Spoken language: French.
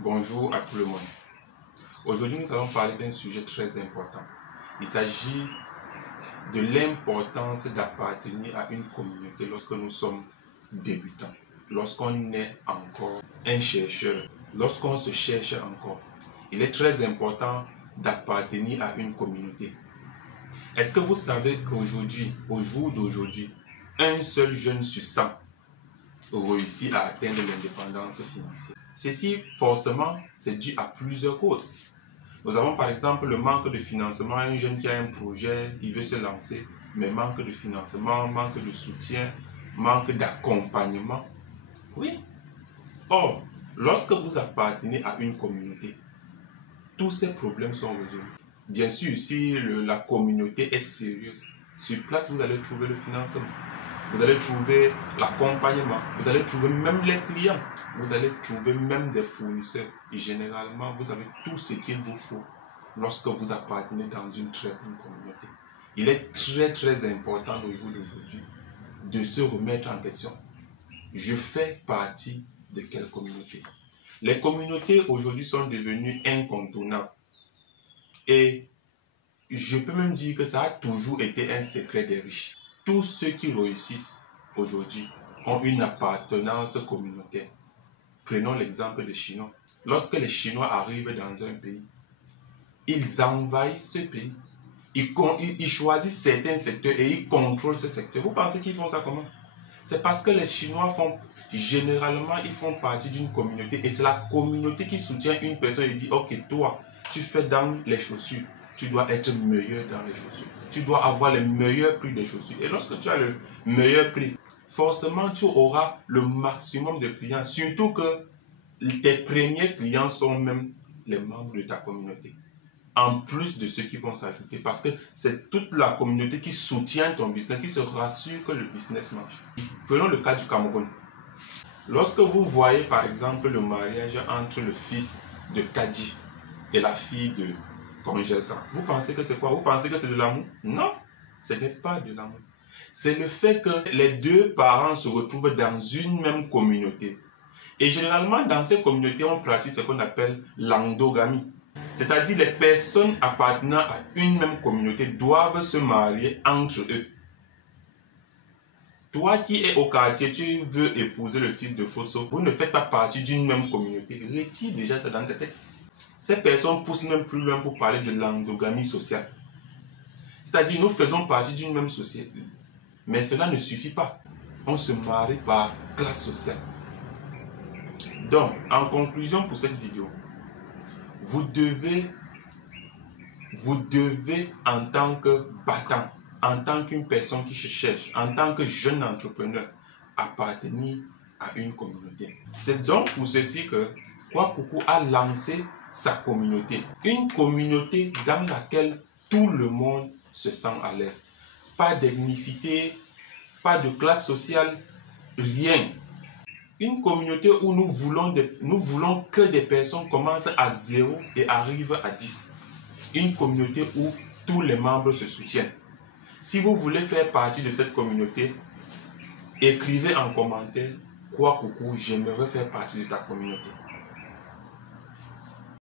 Bonjour à tout le monde. Aujourd'hui, nous allons parler d'un sujet très important. Il s'agit de l'importance d'appartenir à une communauté lorsque nous sommes débutants, lorsqu'on est encore un chercheur, lorsqu'on se cherche encore. Il est très important d'appartenir à une communauté. Est-ce que vous savez qu'aujourd'hui, au jour d'aujourd'hui, un seul jeune sur 100 réussit à atteindre l'indépendance financière? Ceci, forcément, c'est dû à plusieurs causes. Nous avons par exemple le manque de financement. Un jeune qui a un projet, il veut se lancer, mais manque de financement, manque de soutien, manque d'accompagnement. Oui. Or, lorsque vous appartenez à une communauté, tous ces problèmes sont résolus. Bien sûr, si la communauté est sérieuse, sur place, vous allez trouver le financement. Vous allez trouver l'accompagnement, vous allez trouver même les clients, vous allez trouver même des fournisseurs. Et généralement, vous avez tout ce qu'il vous faut lorsque vous appartenez dans une très bonne communauté. Il est très important au jour d'aujourd'hui de se remettre en question. Je fais partie de quelle communauté? Les communautés aujourd'hui sont devenues incontournables. Et je peux même dire que ça a toujours été un secret des riches. Tous ceux qui réussissent aujourd'hui ont une appartenance communautaire. Prenons l'exemple des Chinois. Lorsque les Chinois arrivent dans un pays, ils envahissent ce pays. Ils choisissent certains secteurs et ils contrôlent ce secteur. Vous pensez qu'ils font ça comment? C'est parce que les Chinois généralement, ils font partie d'une communauté et c'est la communauté qui soutient une personne et dit, ok, toi, tu fais dans les chaussures. Tu dois être meilleur dans les chaussures. Tu dois avoir le meilleur prix des chaussures. Et lorsque tu as le meilleur prix, forcément, tu auras le maximum de clients. Surtout que tes premiers clients sont même les membres de ta communauté. En plus de ceux qui vont s'ajouter. Parce que c'est toute la communauté qui soutient ton business, qui se rassure que le business marche. Prenons le cas du Cameroun. Lorsque vous voyez par exemple le mariage entre le fils de Kadji et la fille de Congelta, vous pensez que c'est quoi? Vous pensez que c'est de l'amour? Non, ce n'est pas de l'amour. C'est le fait que les deux parents se retrouvent dans une même communauté. Et généralement, dans ces communautés, on pratique ce qu'on appelle l'endogamie. C'est-à-dire les personnes appartenant à une même communauté doivent se marier entre eux. Toi qui es au quartier, tu veux épouser le fils de Fosso, vous ne faites pas partie d'une même communauté. Retire déjà ça dans ta tête. Ces personnes poussent même plus loin pour parler de l'endogamie sociale. C'est-à-dire, nous faisons partie d'une même société. Mais cela ne suffit pas. On se marie par classe sociale. Donc, en conclusion pour cette vidéo, vous devez en tant que battant, en tant qu'une personne qui se cherche, en tant que jeune entrepreneur, appartenir à une communauté. C'est donc pour ceci que Kwakuku a lancé sa communauté. Une communauté dans laquelle tout le monde se sent à l'aise. Pas d'ethnicité, pas de classe sociale, rien. Une communauté où nous voulons que des personnes commencent à 0 et arrivent à 10. Une communauté où tous les membres se soutiennent. Si vous voulez faire partie de cette communauté, écrivez en commentaire, Kwakuku, j'aimerais faire partie de ta communauté.